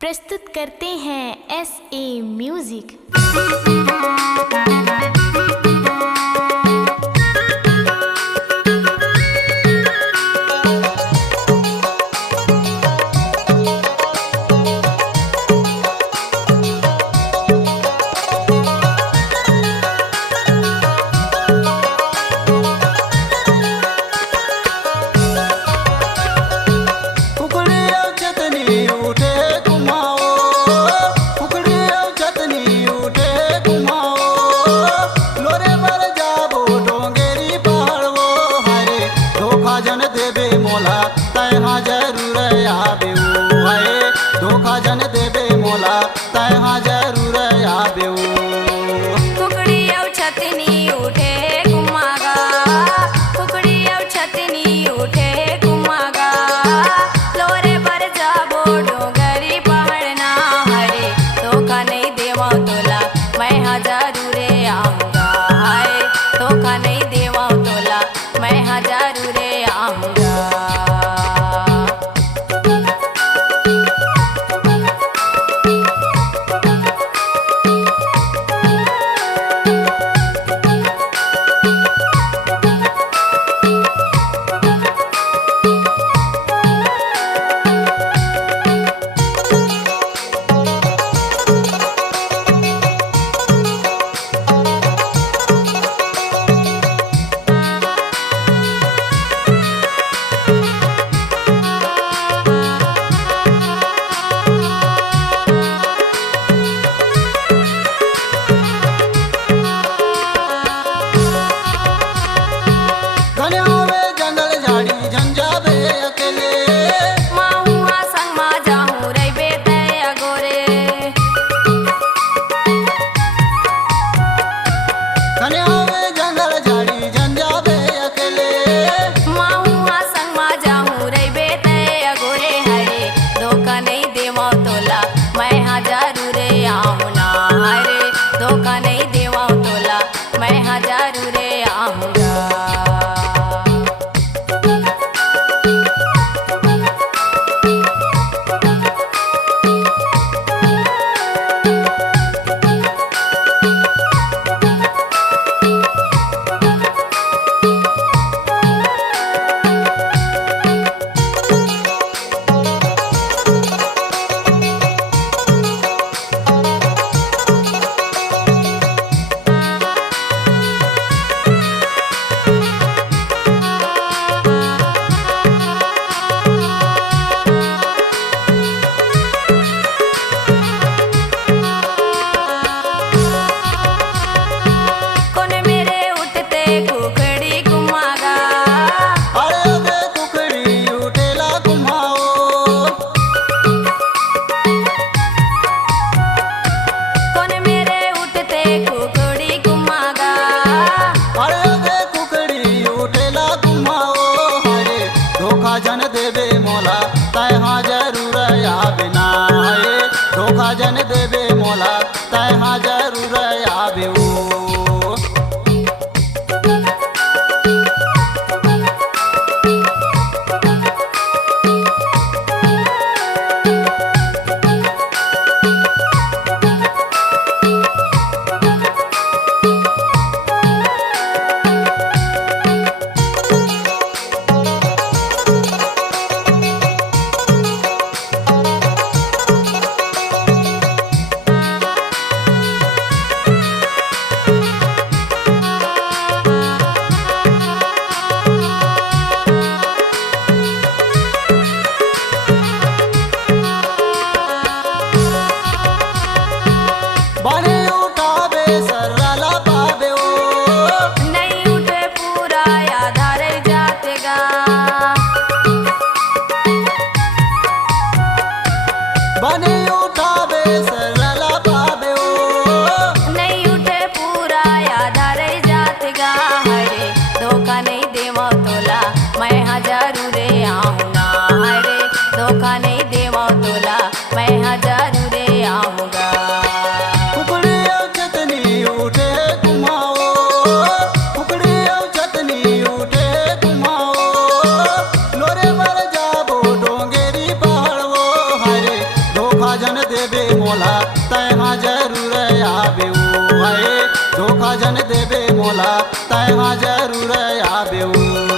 प्रस्तुत करते हैं SA म्यूजिक। धोखा जन देबे मोला तहाँ जरूर आबे। कुकड़ी और छतनी उठे कुमागा, कुकड़ी और छतनी उठे कुमागा, लोरे पर जाबो डोंगरी पहाड़ना हरे, धोखा नहीं देवा तोला मैं हाँ जरूर आऊँगा। हाय धोखा नहीं देवा तोला मैं हाँ जरूर आऊँगा। धोखा नहीं देवा तोला मैं हाँ जरूर आऊँगा। जन देबे मोला तहाँ जरूर आबे ना। धोखा जन देबे मोला तहाँ जरूर आबे। बने उठाबे सरला पाबे नहीं उठे पूरा आधार जातगा। हरे धोखा नहीं देवा तोला मैं हाँ जरूर आऊँगा। हरे धोखा नहीं देवा तोला मैं हाँ जरूर आऊँगा। कुकड़ी और छतनी उठे घुमाओ, कुकड़ी और छतनी उठे घुमाओ, लोरे पर जाबो डोंगेरी पहाड़ो हरे धोखा जन देबे मोला तैहा जरूर आबेऊ। हाय धोखा जन देबे मोला तैहा जरूर आबेऊ।